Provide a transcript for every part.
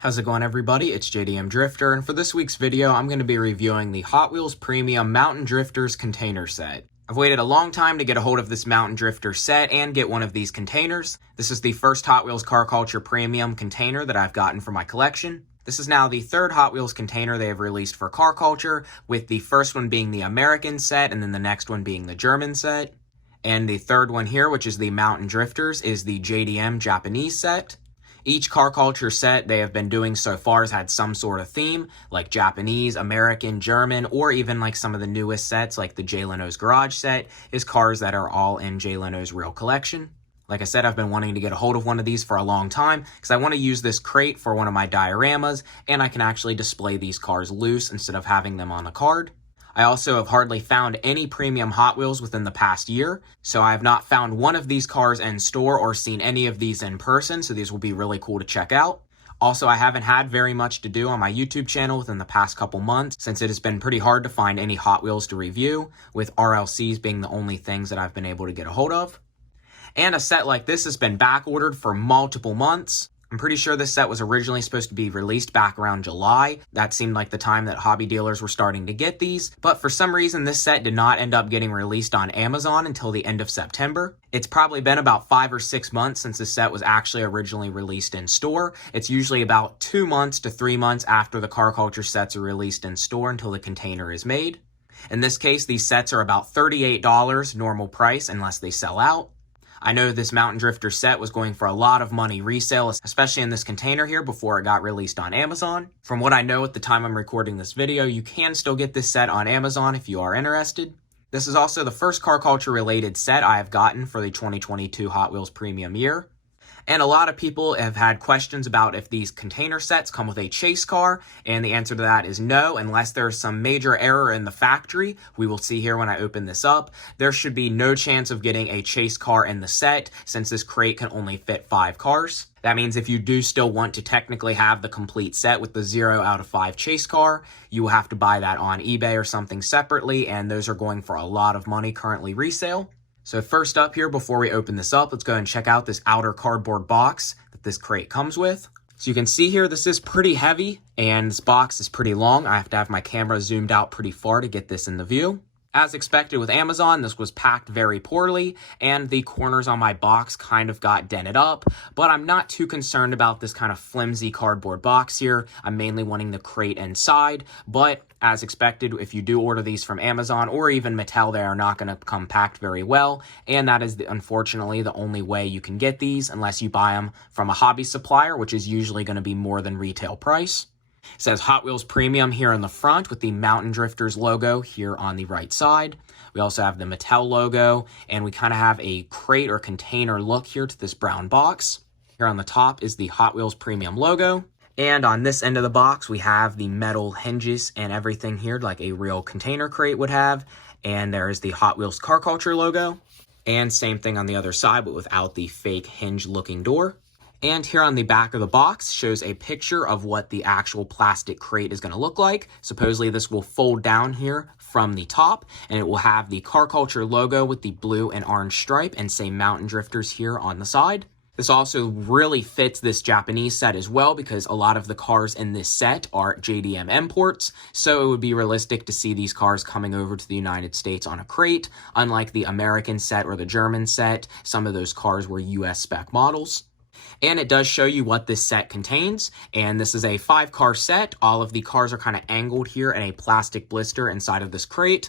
How's it going, everybody? It's Drifter, and for this week's video, I'm going to be reviewing the Hot Wheels Premium Mountain Drifters container set. I've waited a long time to get a hold of this Mountain Drifter set and get one of these containers. This is the first Hot Wheels Car Culture Premium container that I've gotten for my collection. This is now the third Hot Wheels container they have released for Car Culture, with the first one being the American set and then the next one being the German set. And the third one here, which is the Mountain Drifters, is the JDM Japanese set. Each Car Culture set they have been doing so far has had some sort of theme, like Japanese, American, German, or even like some of the newest sets, like the Jay Leno's Garage set, is cars that are all in Jay Leno's real collection. Like I said, I've been wanting to get a hold of one of these for a long time, because I want to use this crate for one of my dioramas, and I can actually display these cars loose instead of having them on a card. I also have hardly found any premium Hot Wheels within the past year, so I have not found one of these cars in store or seen any of these in person, so these will be really cool to check out. Also, I haven't had very much to do on my YouTube channel within the past couple months, since it has been pretty hard to find any Hot Wheels to review, with RLCs being the only things that I've been able to get a hold of. And a set like this has been back ordered for multiple months. I'm pretty sure this set was originally supposed to be released back around July. That seemed like the time that hobby dealers were starting to get these, but for some reason this set did not end up getting released on Amazon until the end of September. It's probably been about 5 or 6 months since this set was actually originally released in store. It's usually about 2 months to 3 months after the Car Culture sets are released in store until the container is made. In this case, these sets are about $38 normal price unless they sell out. I know this Mountain Drifter set was going for a lot of money resale, especially in this container here before it got released on Amazon. From what I know at the time I'm recording this video, you can still get this set on Amazon if you are interested. This is also the first Car Culture related set I have gotten for the 2022 Hot Wheels Premium year. And a lot of people have had questions about if these container sets come with a chase car, and the answer to that is no, unless there's some major error in the factory. We will see here when I open this up. There should be no chance of getting a chase car in the set, since this crate can only fit 5 cars. That means if you do still want to technically have the complete set with the 0 out of 5 chase car, you will have to buy that on eBay or something separately, and those are going for a lot of money currently resale. So first up here, before we open this up, let's go and check out this outer cardboard box that this crate comes with. So you can see here, this is pretty heavy, and this box is pretty long. I have to have my camera zoomed out pretty far to get this in the view. As expected with Amazon, this was packed very poorly, and the corners on my box kind of got dented up, but I'm not too concerned about this kind of flimsy cardboard box here. I'm mainly wanting the crate inside, but as expected, if you do order these from Amazon or even Mattel, they are not going to come packed very well, and that is unfortunately the only way you can get these unless you buy them from a hobby supplier, which is usually going to be more than retail price. It says Hot Wheels Premium here in the front with the Mountain Drifters logo here on the right side. We also have the Mattel logo, and we kind of have a crate or container look here to this brown box. Here on the top is the Hot Wheels Premium logo. And on this end of the box, we have the metal hinges and everything here like a real container crate would have. And there is the Hot Wheels Car Culture logo. And same thing on the other side, but without the fake hinge looking door. And here on the back of the box shows a picture of what the actual plastic crate is going to look like. Supposedly this will fold down here from the top, and it will have the Car Culture logo with the blue and orange stripe and say Mountain Drifters here on the side. This also really fits this Japanese set as well, because a lot of the cars in this set are JDM imports, so it would be realistic to see these cars coming over to the United States on a crate. Unlike the American set or the German set, some of those cars were US spec models. And it does show you what this set contains, and this is a 5-car set. All of the cars are kind of angled here in a plastic blister inside of this crate.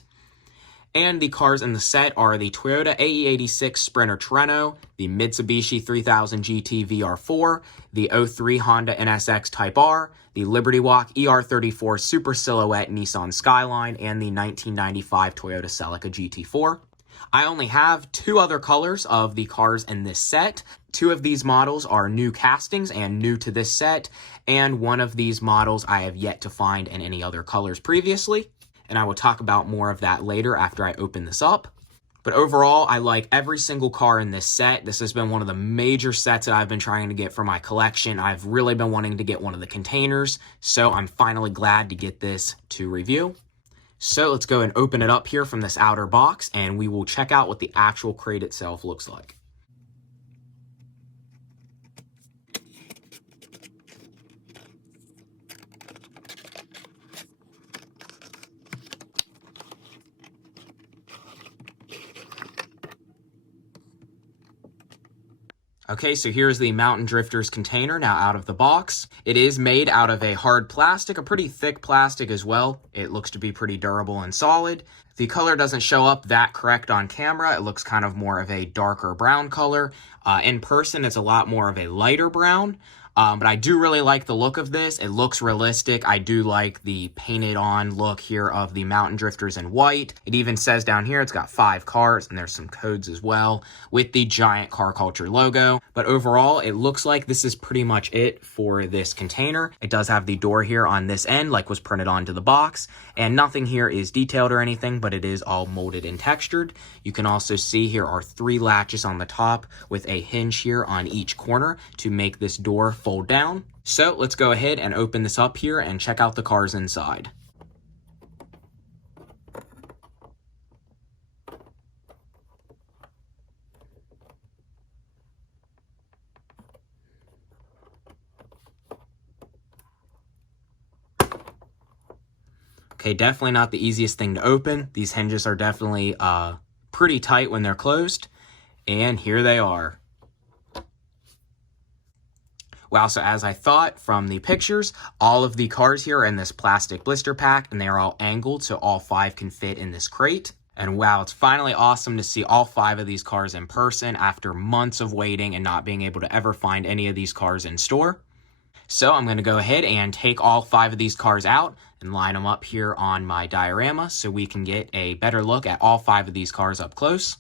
And the cars in the set are the Toyota AE86 Sprinter Terreno, the Mitsubishi 3000 GT VR4, the 03 Honda NSX Type R, the Liberty Walk ER34 Super Silhouette Nissan Skyline, and the 1995 Toyota Celica GT4. I only have 2 other colors of the cars in this set. 2 of these models are new castings and new to this set, and one of these models I have yet to find in any other colors previously, and I will talk about more of that later after I open this up. But overall, I like every single car in this set. This has been one of the major sets that I've been trying to get for my collection. I've really been wanting to get one of the containers, so I'm finally glad to get this to review. So let's go and open it up here from this outer box, and we will check out what the actual crate itself looks like. Okay, so here's the Mountain Drifters container now out of the box. It is made out of a hard plastic, a pretty thick plastic as well. It looks to be pretty durable and solid. The color doesn't show up that correct on camera. It looks kind of more of a darker brown color. In person, it's a lot more of a lighter brown. But I do really like the look of this. It looks realistic. I do like the painted on look here of the Mountain Drifters in white. It even says down here it's got 5 cars, and there's some codes as well with the giant car culture logo. But overall, it looks like this is pretty much it for this container. It does have the door here on this end like was printed onto the box, and nothing here is detailed or anything, but it is all molded and textured. You can also see here are 3 latches on the top with a hinge here on each corner to make this door fold down. So let's go ahead and open this up here and check out the cars inside. Okay, definitely not the easiest thing to open. These hinges are definitely pretty tight when they're closed. And here they are. Wow, so as I thought from the pictures, all of the cars here are in this plastic blister pack, and they are all angled so all 5 can fit in this crate. And wow, it's finally awesome to see all 5 of these cars in person after months of waiting and not being able to ever find any of these cars in store. So I'm going to go ahead and take all 5 of these cars out and line them up here on my diorama so we can get a better look at all 5 of these cars up close.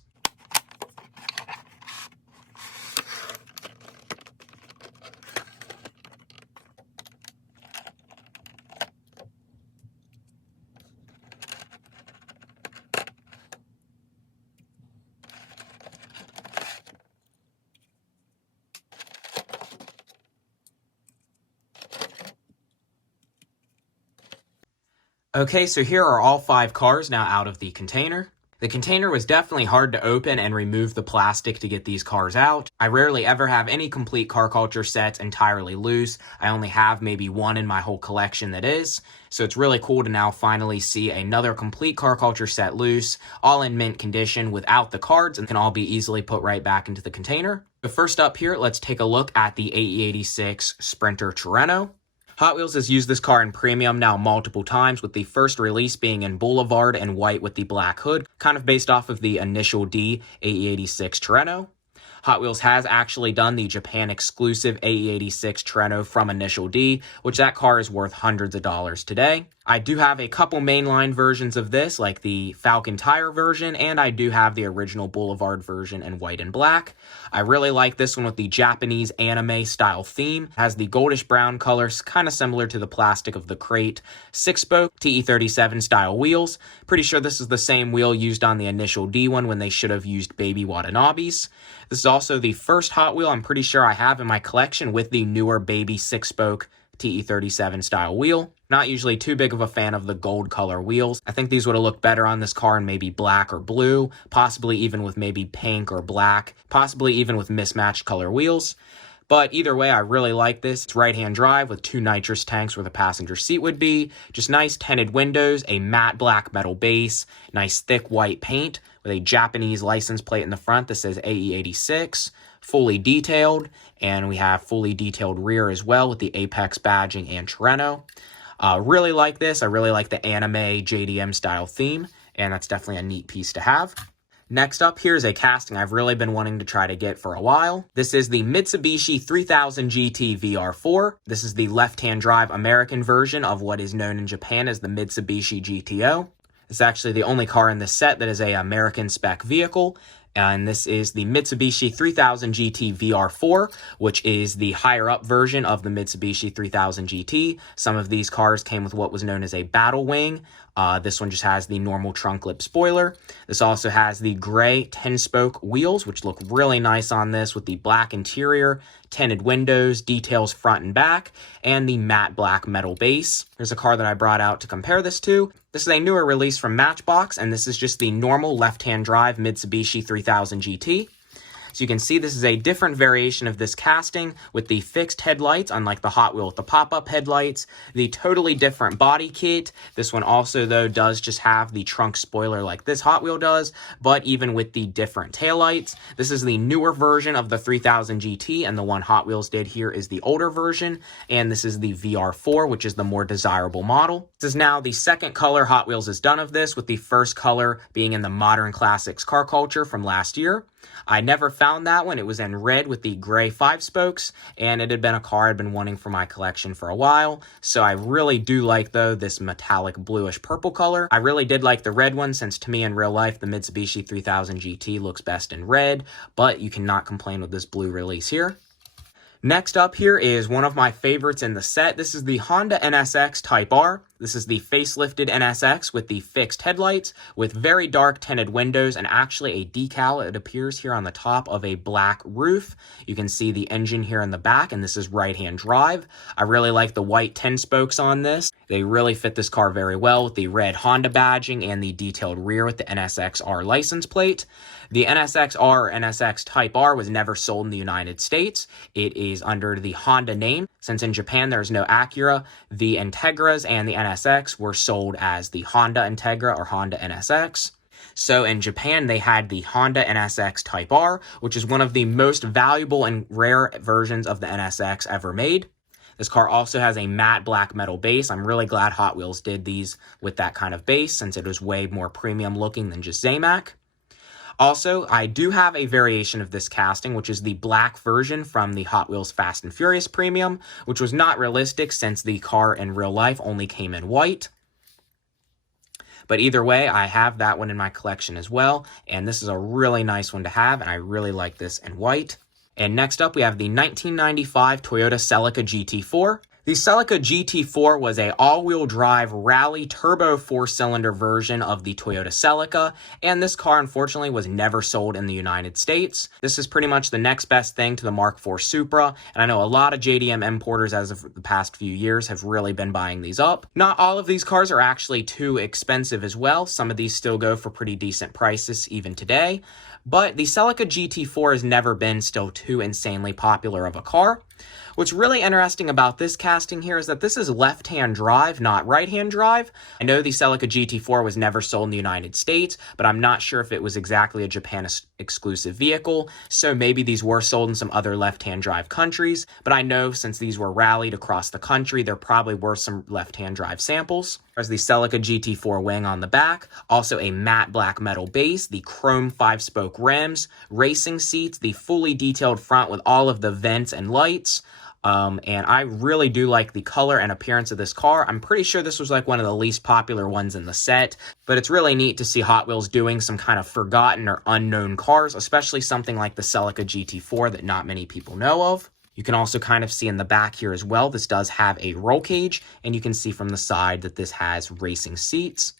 Okay, so here are all 5 cars now out of the container. The container was definitely hard to open and remove the plastic to get these cars out. I rarely ever have any complete car culture sets entirely loose. I only have maybe 1 in my whole collection that is. So it's really cool to now finally see another complete car culture set loose, all in mint condition without the cards, and can all be easily put right back into the container. But first up here, let's take a look at the AE86 Sprinter Torino. Hot Wheels has used this car in premium now multiple times, with the first release being in Boulevard and white with the black hood, kind of based off of the initial D AE86 Torino. Hot Wheels has actually done the Japan exclusive AE86 Torino from Initial D, which that car is worth hundreds of dollars today. I do have a couple mainline versions of this, like the Falcon Tire version, and I do have the original Boulevard version in white and black. I really like this one with the Japanese anime style theme. It has the goldish brown colors, kind of similar to the plastic of the crate. 6-spoke TE37 style wheels. Pretty sure this is the same wheel used on the Initial D one when they should have used Baby Watanabes. This is also the first Hot Wheel I'm pretty sure I have in my collection with the newer Baby 6-spoke TE37 style wheel. Not usually too big of a fan of the gold color wheels. I think these would have looked better on this car in maybe black or blue, possibly even with maybe pink or black, possibly even with mismatched color wheels. But either way, I really like this. It's right-hand drive with 2 nitrous tanks where the passenger seat would be. Just nice tinted windows, a matte black metal base, nice thick white paint with a Japanese license plate in the front that says AE86, fully detailed, and we have fully detailed rear as well with the Apex badging and Torino. Really like this. I really like the anime JDM style theme, and that's definitely a neat piece to have. Next up, here's a casting I've really been wanting to try to get for a while. This is the Mitsubishi 3000 GT VR4. This is the left-hand drive American version of what is known in Japan as the Mitsubishi GTO. It's actually the only car in this set that is a American spec vehicle. And this is the Mitsubishi 3000 GT VR4, which is the higher up version of the Mitsubishi 3000 GT. Some of these cars came with what was known as a battle wing. This one just has the normal trunk lip spoiler. This also has the gray 10-spoke wheels, which look really nice on this with the black interior, tinted windows, details front and back, and the matte black metal base. Here's a car that I brought out to compare this to. This is a newer release from Matchbox, and this is just the normal left-hand drive Mitsubishi 3000 GT. So you can see this is a different variation of this casting with the fixed headlights, unlike the Hot Wheel with the pop-up headlights, the totally different body kit. This one also, though, does just have the trunk spoiler like this Hot Wheel does, but even with the different taillights. This is the newer version of the 3000 GT, and the one Hot Wheels did here is the older version, and this is the VR4, which is the more desirable model. This is now the second color Hot Wheels has done of this, with the first color being in the Modern Classics car culture from last year. I never found that one. It was in red with the gray 5-spokes, and it had been a car I'd been wanting for my collection for a while. So I really do like, though, this metallic bluish purple color. I really did like the red one, since to me in real life, the Mitsubishi 3000 GT looks best in red, but you cannot complain with this blue release here. Next up here is one of my favorites in the set. This is the Honda NSX Type R. This is the facelifted NSX with the fixed headlights, with very dark tinted windows, and actually a decal, it appears, here on the top of a black roof. You can see the engine here in the back, and this is right-hand drive. I really like the white 10 spokes on this. They really fit this car very well with the red Honda badging and the detailed rear with the NSX-R license plate. The NSX-R or NSX Type R was never sold in the United States. It is under the Honda name. Since in Japan there's no Acura, the Integras and the NSX were sold as the Honda Integra or Honda NSX. So in Japan, they had the Honda NSX Type R, which is one of the most valuable and rare versions of the NSX ever made. This car also has a matte black metal base. I'm really glad Hot Wheels did these with that kind of base, since it was way more premium looking than just Zamac. Also, I do have a variation of this casting, which is the black version from the Hot Wheels Fast and Furious Premium, which was not realistic since the car in real life only came in white. But either way, I have that one in my collection as well, and this is a really nice one to have, and I really like this in white. And next up, we have the 1995 Toyota Celica GT4. The Celica GT4 was a all-wheel drive rally turbo 4-cylinder version of the Toyota Celica, and this car unfortunately was never sold in the United States. This is pretty much the next best thing to the Mark IV Supra, and I know a lot of JDM importers as of the past few years have really been buying these up. Not all of these cars are actually too expensive as well. Some of these still go for pretty decent prices even today, but the Celica GT4 has never been still too insanely popular of a car. What's really interesting about this casting here is that this is left-hand drive, not right-hand drive. I know the Celica GT4 was never sold in the United States, but I'm not sure if it was exactly a Japan-exclusive vehicle, so maybe these were sold in some other left-hand drive countries, but I know since these were rallied across the country, there probably were some left-hand drive samples. There's the Celica GT4 wing on the back, also a matte black metal base, the chrome 5-spoke rims, racing seats, the fully detailed front with all of the vents and lights. And I really do like the color and appearance of this car. I'm pretty sure this was like one of the least popular ones in the set, but it's really neat to see Hot Wheels doing some kind of forgotten or unknown cars, especially something like the Celica GT4 that not many people know of. You can also kind of see in the back here as well, this does have a roll cage, and you can see from the side that this has racing seats.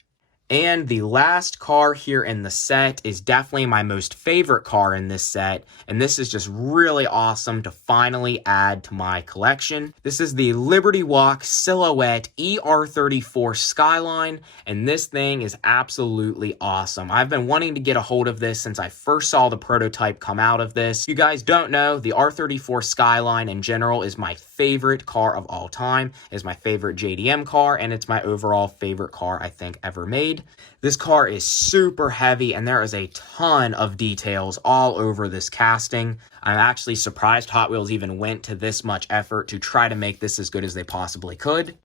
And the last car here in the set is definitely my most favorite car in this set, and this is just really awesome to finally add to my collection. This is the Liberty Walk Silhouette ER34 Skyline, and this thing is absolutely awesome. I've been wanting to get a hold of this since I first saw the prototype come out of this. If you guys don't know, the R34 Skyline in general is my favorite car of all time. It's my favorite JDM car, and it's my overall favorite car I think ever made. This car is super heavy, and there is a ton of details all over this casting. I'm actually surprised Hot Wheels even went to this much effort to try to make this as good as they possibly could.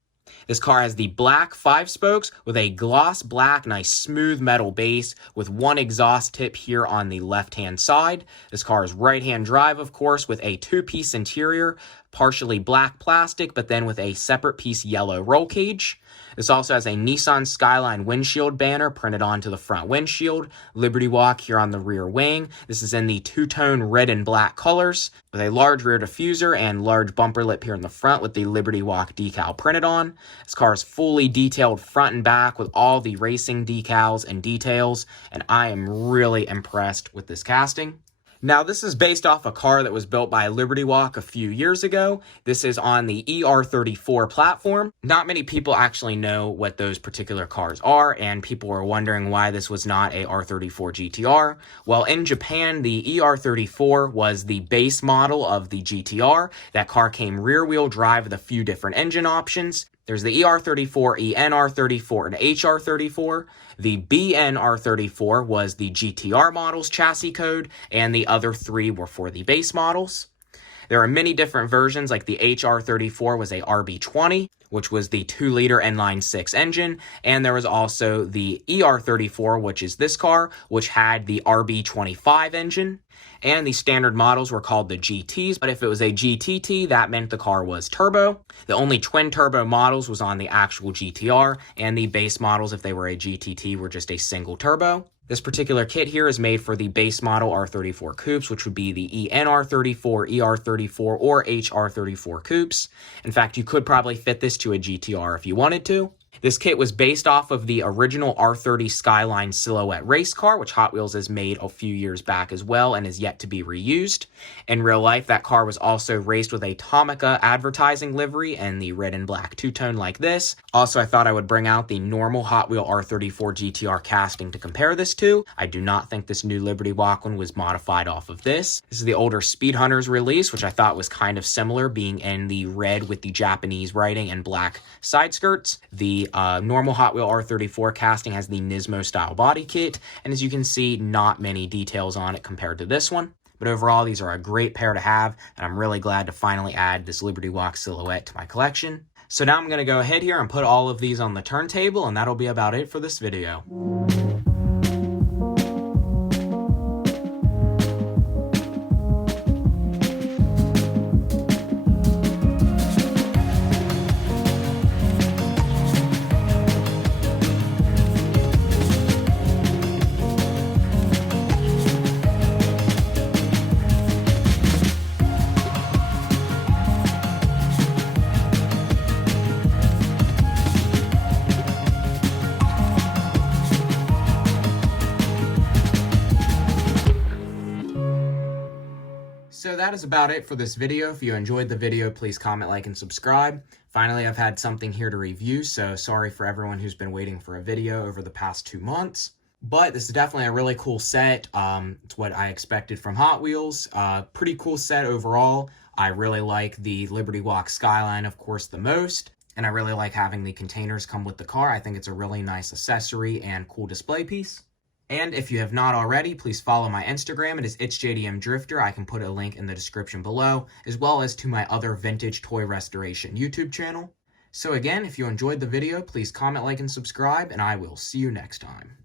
This car has the black 5-spokes with a gloss black, nice smooth metal base with one exhaust tip here on the left-hand side. This car is right-hand drive, of course, with a 2-piece interior, partially black plastic, but then with a separate piece yellow roll cage. This also has a Nissan Skyline windshield banner printed onto the front windshield, Liberty Walk here on the rear wing. This is in the two-tone red and black colors, with a large rear diffuser and large bumper lip here in the front with the Liberty Walk decal printed on. This car is fully detailed front and back with all the racing decals and details, and I am really impressed with this casting. Now, this is based off a car that was built by Liberty Walk a few years ago. This is on the ER34 platform. Not many people actually know what those particular cars are, and people were wondering why this was not a R34 GTR. Well, in Japan, the ER34 was the base model of the GTR. That car came rear-wheel drive with a few different engine options. There's the ER34, ENR34, and HR34. The BNR34 was the GTR model's chassis code, and the other three were for the base models. There are many different versions, like the HR34 was a RB20, which was the 2-liter inline-6 engine, and there was also the ER34, which is this car, which had the RB25 engine. And the standard models were called the GTs, but if it was a GTT, that meant the car was turbo. The only twin-turbo models was on the actual GTR, and the base models, if they were a GTT, were just a single turbo. This particular kit here is made for the base model R34 coupes, which would be the ENR34, ER34, or HR34 coupes. In fact, you could probably fit this to a GTR if you wanted to. This kit was based off of the original R30 Skyline Silhouette race car, which Hot Wheels has made a few years back as well and is yet to be reused. In real life, that car was also raced with a Tomica advertising livery and the red and black two-tone like this. Also, I thought I would bring out the normal Hot Wheel R34 GTR casting to compare this to. I do not think this new Liberty Walk one was modified off of this. This is the older Speed Hunters release, which I thought was kind of similar, being in the red with the Japanese writing and black side skirts. The normal Hot Wheel R34 casting has the Nismo style body kit, and as you can see, not many details on it compared to this one. But overall, these are a great pair to have, and I'm really glad to finally add this Liberty Walk silhouette to my collection. So now I'm going to go ahead here and put all of these on the turntable, and that'll be about it for this video. So that is about it for this video. If you enjoyed the video, please comment, like, and subscribe. Finally, I've had something here to review, so sorry for everyone who's been waiting for a video over the past 2 months. But this is definitely a really cool set. It's what I expected from Hot Wheels. Pretty cool set overall. I really like the Liberty Walk Skyline, of course, the most. And I really like having the containers come with the car. I think it's a really nice accessory and cool display piece. And if you have not already, please follow my Instagram. It is itsjdmdrifter. I can put a link in the description below, as well as to my other vintage toy restoration YouTube channel. So again, if you enjoyed the video, please comment, like, and subscribe, and I will see you next time.